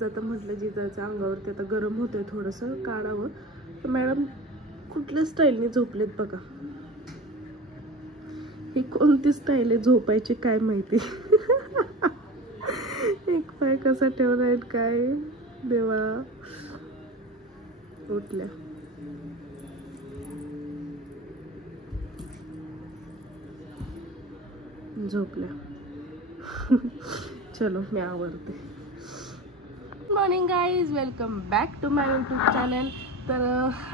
जाता म्हटलं जिजाच्या अंगावरती आता गरम होतंय थोडंसं काढावं. तर मॅडम कुठल्या स्टाईलने झोपलेत बघा. ही कोणती स्टाईल आहे झोपायची काय माहिती. एक पाय कसा ठेवलाय काय देवा. उठल्या झोपल्या. चलो मी आवरते. Morning guys, welcome back to my YouTube channel. तर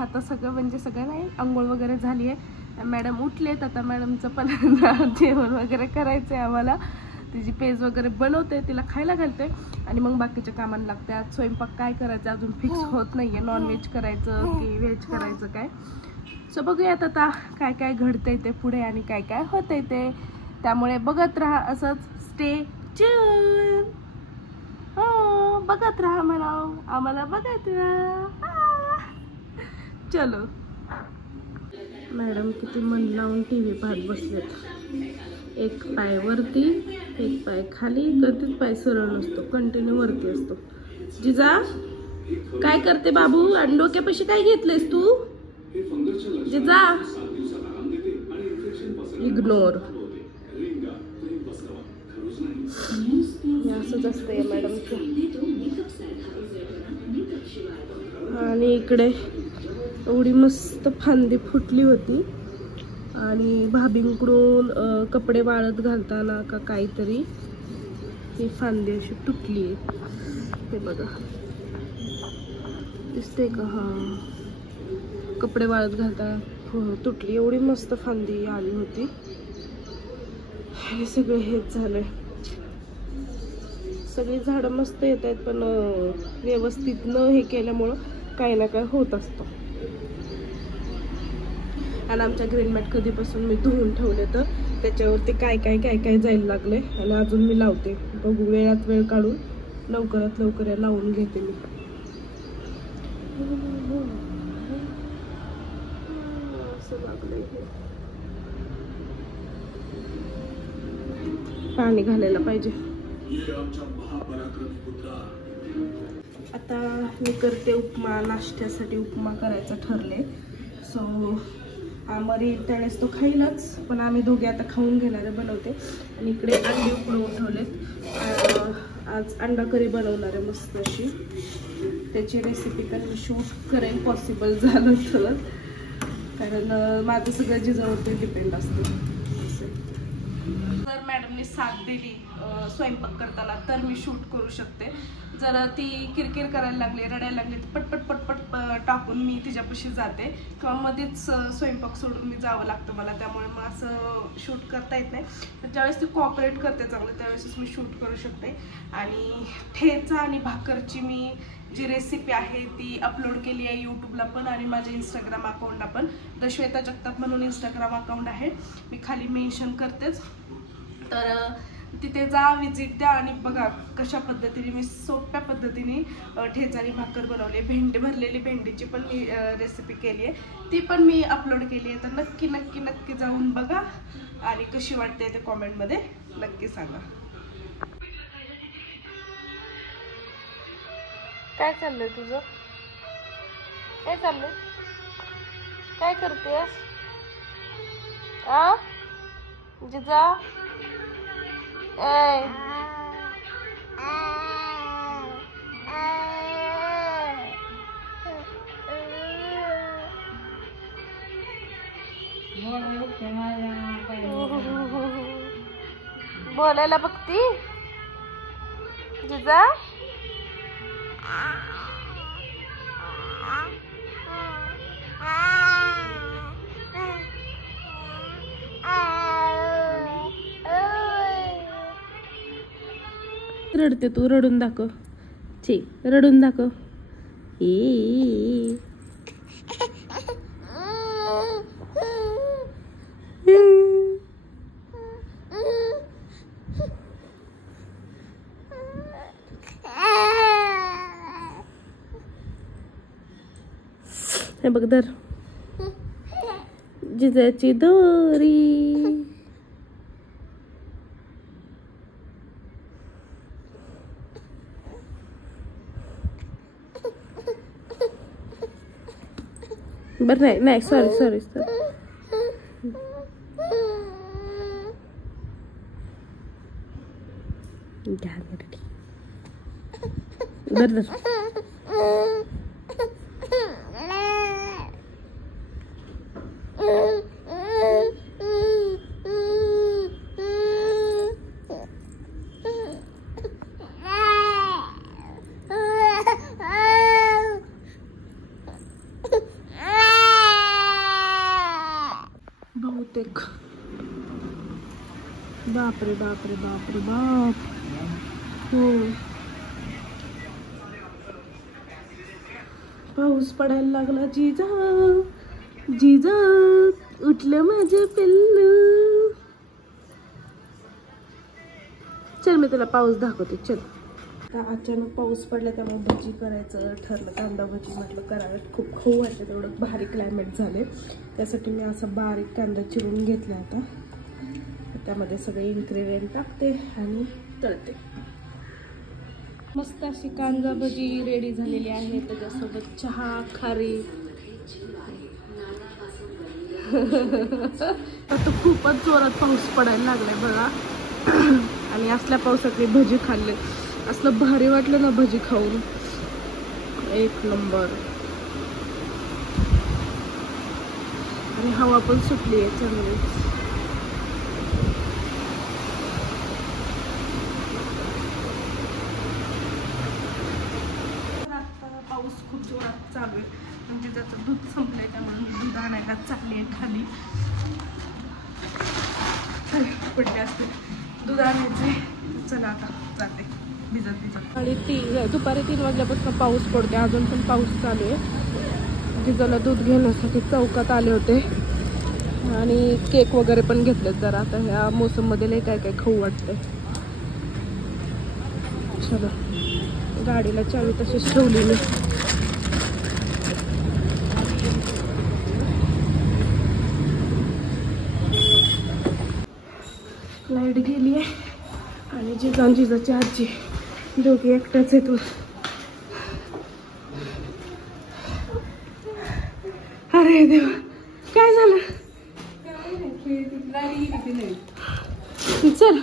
आता सगळं म्हणजे सगळं नाही, आंघोळ वगैरे झाली आहे. मॅडम उठलेत. आता मॅडमचं पण जेवण वगैरे करायचं आहे आम्हाला. तिची पेज वगैरे बनवते, तिला खायला घालते आणि मग बाकीच्या कामांना लागते. आज स्वयंपाक काय करायचं अजून फिक्स होत नाही आहे. नॉनव्हेज करायचं की व्हेज करायचं काय. सो बघूयात आता काय काय घडतंय ते पुढे आणि काय काय होतंय ते. त्यामुळे बघत राहा, असंच स्टे ट्यून. हो बघत राहा म्हणा, आम्हाला बघत राहा. चलो. मॅडम किती मन लावून टीव्ही पाहत बसलेत. एक पाय वरती एक पाय खाली, कधीच पाय सरळ नसतो, कंटिन्यू वरती असतो. जिजा काय करते बाबू? आणि डोक्यापाशी काय घेतलेस तू? जिजा इग्नोर. असंच असतंय मॅडमचं. आणि इकडे एवढी मस्त फांदी फुटली होती आणि भाभींकडून कपडे वाळत घालताना का काहीतरी ही फांदी अशी तुटली आहे. हे बघा दिसते का? हा, कपडे वाळत घालताना तुटली. एवढी मस्त फांदी आली होती. हे सगळं हेच झालंय. सगळी झाडं मस्त येत आहेत पण व्यवस्थित न हे केल्यामुळं काही ना काय होत असतं. आणि आमच्या ग्रीन मॅट कधीपासून मी धुवून ठेवले तर त्याच्यावरती काय काय काय काय जायला लागले आणि अजून मी लावते. बघू, वेळात वेळ काढून लवकरात लवकर लावून घेते मी. असं लागलंय हे. पाणी घालायला पाहिजे. आता मी करते उपमा. नाश्त्यासाठी उपमा करायचा ठरले. सो आम्ही त्यानेच तो खाईलच, पण आम्ही दोघे आता खाऊन घेणारे बनवते. आणि इकडे अंडे उकडवून ठेवलेत. आज अंडा करी बनवणार आहे मस्त अशी. त्याची रेसिपी पण मी शूट करेन पॉसिबल झालं तर, कारण माझं सगळं जिजावरती डिपेंड असतं. जर मॅडमने साथ दिली स्वयंपाक करताना तर मी शूट करू शकते. जर ती किरकिर करायला लागली, रडायला लागली तर पटपट पटपट टाकून मी तिच्यापाशी जाते किंवा मध्येच स्वयंपाक सोडून मी जावं लागतं मला. त्यामुळे मग असं शूट करता येत नाही. तर ज्यावेळेस ती कॉपरेट करते चांगलं त्यावेळेसच मी शूट करू शकते. आणि ठेचा आणि भाकरची मी जी रेसिपी आहे ती अपलोड केली आहे यूट्यूबला पण आणि माझ्या इंस्टाग्राम अकाउंटला पण. द श्वेता जगताप म्हणून इंस्टाग्राम अकाउंट आहे, मी खाली मेन्शन करतेच. तर तिथे जा, विजिट द्या आणि बघा कशा पद्धतीने मी सोप्या पद्धतीने ठेचा आणि भाकर बनवली. भरलेली भेंडीची पण मी रेसिपी केली आहे, ती पण मी अपलोड केली आहे. तर नक्की नक्की नक्की जाऊन बघा आणि कशी वाटते ते कॉमेंटमध्ये नक्की सांगा. काय चाललंय तुझं? काय चाललंय? काय करतेस? जिजा बोलायला बघती जिजा. रडते तू, रडून दाखव. ची रडून दाखव. हे बघ धर जिजाची दोरी. बरं नाही नाही, सॉरी सॉरी सॉरी. बरं बहुतेक. बापरे बापरे बापरे बाप. हो, पाऊस पडायला लागला. जिजा जिजा उठलं माझं पिल्लू. चल मी तुला पाऊस दाखवते. चल. आता अचानक पाऊस पडला त्यामुळे भजी करायचं ठरलं. कांदा भजी म्हटलं कराव्यात, खूप खाऊ वाटतं. तेवढं भारी क्लायमेट झाले, त्यासाठी मी असा बारीक कांदा चिरून घेतला. आता त्यामध्ये सगळे इन्ग्रेडियंट टाकते आणि तळते. मस्त अशी कांदा भजी रेडी झालेली आहे. त्याच्यासोबत चहा, खारी. आता खूपच जोरात पाऊस पडायला लागलाय बघा. आणि असल्या पावसात मी भजी खाल्ले, असलं भारी वाटलं ना भजी खाऊन. एक नंबर. आणि हवा पण सुटली आहे चांगली. पाऊस खूप जोरात चालू आहे, म्हणजे त्याचं दूध संपलंय त्यामुळे मी दूध आणायला चालली आहे खाली. पडले असते दूध आणायचे. चला आता जाते भिजत भिजत. आणि दुपारी 3 वाजल्यापासून पाऊस पडते, अजून पण पाऊस चालू आहे. जिजाला दूध घेण्यासाठी चौकात आले होते आणि केक वगैरे पण घेतलेत. जरा आता ह्या मोसममध्ये लय काय काय खाऊ वाटतंय. चला, गाडीला चावी तशीच ठेवली मी. लाईट गेली आहे आणि जिजा आणि जिजाची आजी दोघे एकट्याच आहेत. अरे देवा, काय झालं? चल,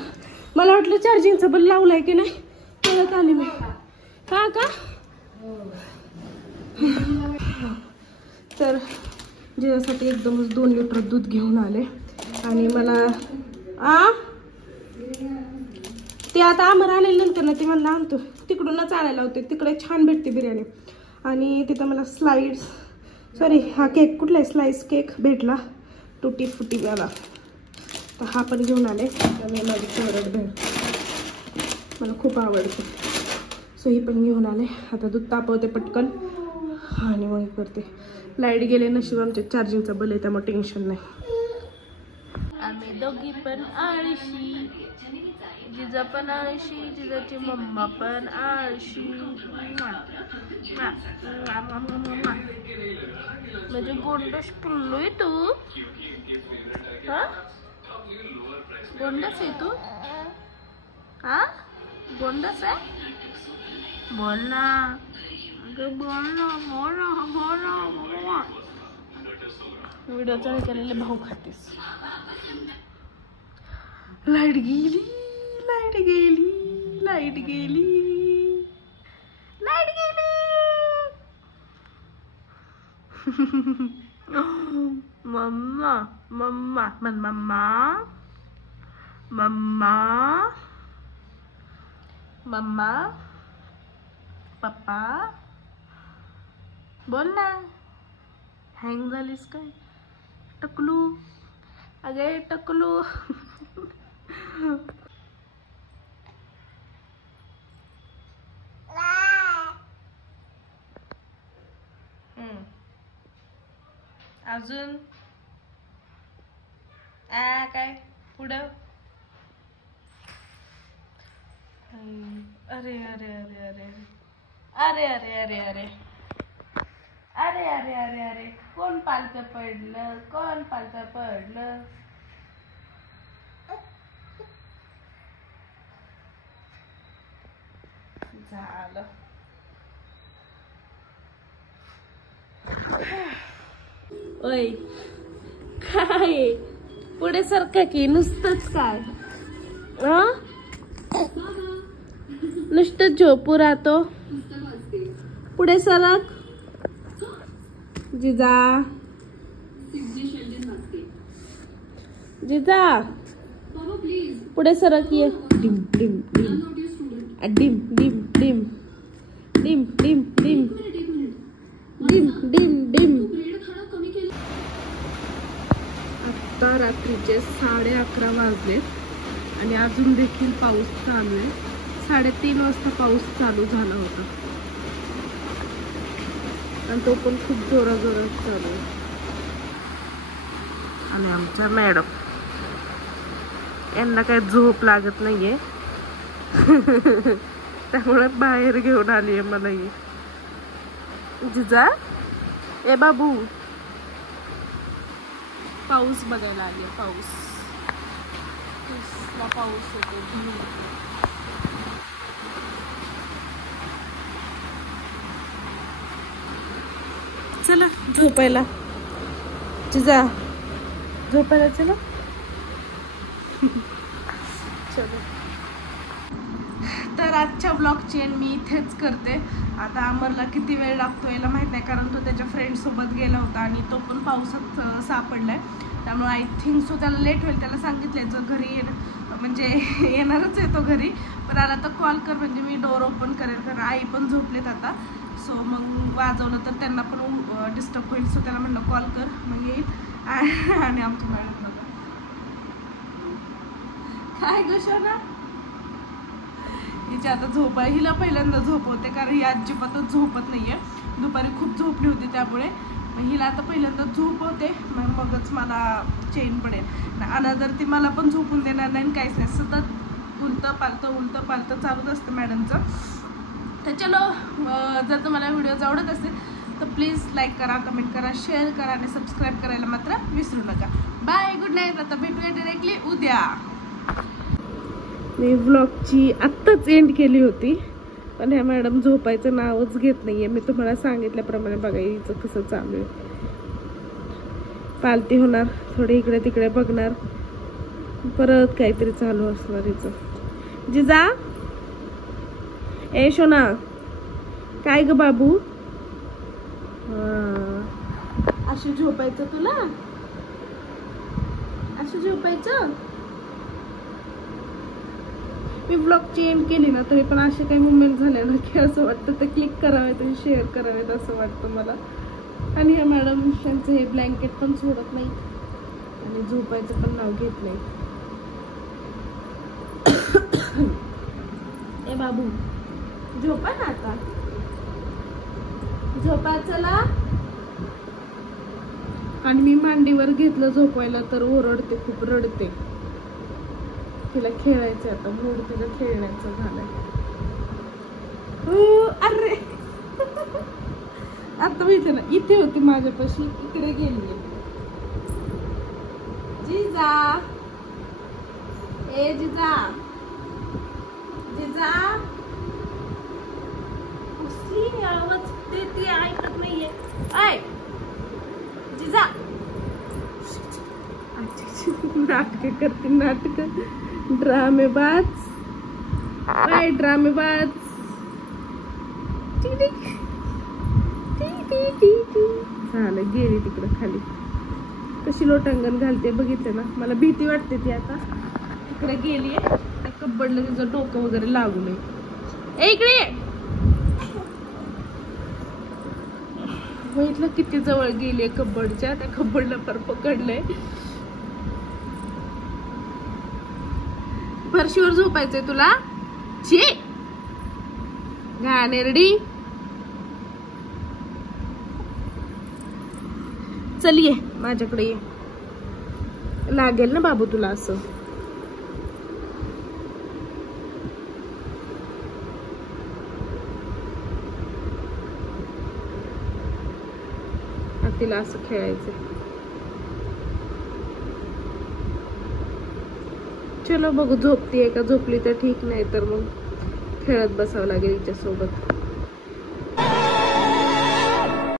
मला वाटलं चार्जिंगचा बल लावलाय की नाही, परत आली मी. हा का? तर जिजासाठी एकदमच 2 लिटर दूध घेऊन आले. आणि मला ते आता आम्हाला आलेल्यानंतर ना ते मला आणतो तिकडूनच आणायला होते. तिकडे छान भेटते बिर्याणी. आणि तिथं मला हा केक कुठला आहे, स्लाइस केक भेटला टुटी फुटी वाला. तर हा पण घेऊन आले. त्यामुळे माझी फेवरेट भेळ मला खूप आवडते. सो ही पण घेऊन आले. आता दूध तापवते पटकन आणि मग करते. लाईट गेले नशीब आमच्या चार्जिंगचा बल आहे त्यामुळे टेन्शन नाही. आम्ही दोघी पण आळशी, जिजा पण आळशी, जिजाची मम्मा पण आळशी. म्हणजे गोंडस पिल्लू तू. हा, गोंडस आहे तू. हा, गोंडस आहे. बोल ना, बोल ना, बोल ना, बोल ना. व्हिडिओचा विचारलेले भाऊ खातीस. लाईट गेली, लाईट गेली, लाईट गेली, लाईट गेली. मम्मा मम्मा मन मम्मा मम्मा मम्मा पप्पा बोल ना. हँग झालीस काय टकलू? अगे टकलू. अजून काय पुढं? अरे अरे अरे अरे अरे अरे अरे अरे अरे अरे अरे अरे कोण पालतं पडलं? कोण पालतं पडलं? झालं. ओय काय पुढे सरका की नुसतंच काय नुसतं झोपू राहतो. पुढे सरक जिजा जिजा पुढे सरक ये. Dim dim dim dim dim dim dim dim dim dim dim dim. आता रात्रीचे 11:30 वाजले आणि अजून देखील पाऊस चालू आहे. 3:30 वाजता पाऊस चालू झाला होता आणि तो पण खूप जोराजोरात चालू आहे. आणि आमच्या मॅडम यांना काही झोप लागत नाहीये त्यामुळे बाहेर घेऊन आली आहे मला ही. जिजा ए बाबू पाऊस बघायला आली आहे. पाऊस येतो. चला झोपायला जिजा झोपायला चला. चलो तर आजच्या ब्लॉगची एंड मी इथेच करते. आता अमरला किती वेळ लागतो याला माहित नाही कारण तो त्याच्या फ्रेंड सोबत गेला होता आणि तो पण पावसात सापडलाय. त्यामुळे आय थिंक सो त्याला लेट होईल. त्याला सांगितलंय जर घरी म्हणजे येणारच आहे तो घरी पण आला तर कॉल कर म्हणजे मी डोर ओपन करेल कारण आई पण झोपलेत आता. सो मग वाजवलं तर त्यांना पण डिस्टर्ब होईल. सो त्याला म्हणलं कॉल कर मग येईल. आणि आमचं मॅडम बघा काय गशाना हिची आता झोप आहे. हिला पहिल्यांदा झोपवते कारण ही अजिबातच झोपत नाहीये. दुपारी खूप झोपली होती त्यामुळे हिला आता पहिल्यांदा झोपवते मगच मला चेन पडेल. अनदर ती मला पण झोपून देणार नाही काहीच नाही. सतत उलतं पालतं चालूच असतं मॅडमचं. तर चलो जर तुम्हाला व्हिडिओज आवडत असेल तर प्लीज लाईक करा, कमेंट करा, शेअर करा आणि सबस्क्राईब करायला मात्र विसरू नका. Bye, good night. आता भेटूया डायरेक्टली उद्या. मी व्लॉगची आत्ताच एंड केली होती पण ह्या मॅडम झोपायचं नावच घेत नाहीये. मी तुम्हाला सांगितल्याप्रमाणे बघा हिचं कसं चालू आहे. पालती होणार, थोडे इकडे तिकडे बघणार, परत काहीतरी चालू असणार हिचं. जिजा ए शोना काय ग बाबू अशी झोपायचं तुला? असं झोपायचं? मी ब्लॉगची एंड केली ना तरी पण असे काही मुवमेंट झाले ना की असं वाटतं ते क्लिक करावेत आणि शेअर करावेत असं वाटतं मला. आणि ह्या मॅडम त्यांचं हे ब्लँकेट पण सोडत नाही आणि झोपायचं पण नाव घेत नाही. ए बाबू झोपा ना आता, झोपा चला. आणि मी मांडीवर घेतलं झोपायला तर ओरडते, खूप रडते. तिला खेळायचं आता, मूड तिला खेळण्याचं झालंय. अरे आता माहिती ना इथे होती माझ्यापाशी, इकडे गेली. जिजा ए जिजा जिजा कसली आवाज ती ऐकत नाहीये. आय जिजा नाटक करते, नाटक ड्रामेबाज. काय ड्रामेबाज. झालं गेली तिकडं खाली. कशी लोटांगण घालते बघितलं ना. मला भीती वाटते ती आता. तिकडे गेलीये त्या कब्बडला तिचं डोकं वगैरे लागू नये. इकडे बघितलं किती जवळ गेलीये कब्बडच्या. त्या कब्बडला पर पकडलंय. फरशीवर झोपायचंय तुला? छी घाणेरडी. चल ये माझ्याकडे ये. लागेल ना बाबू तुला असं. तिला असं खेळायचं. चलो बघू झोपतीये का. झोपली तर ठीक, नाही तर मग खेळत बसावं लागेल हिच्या सोबत.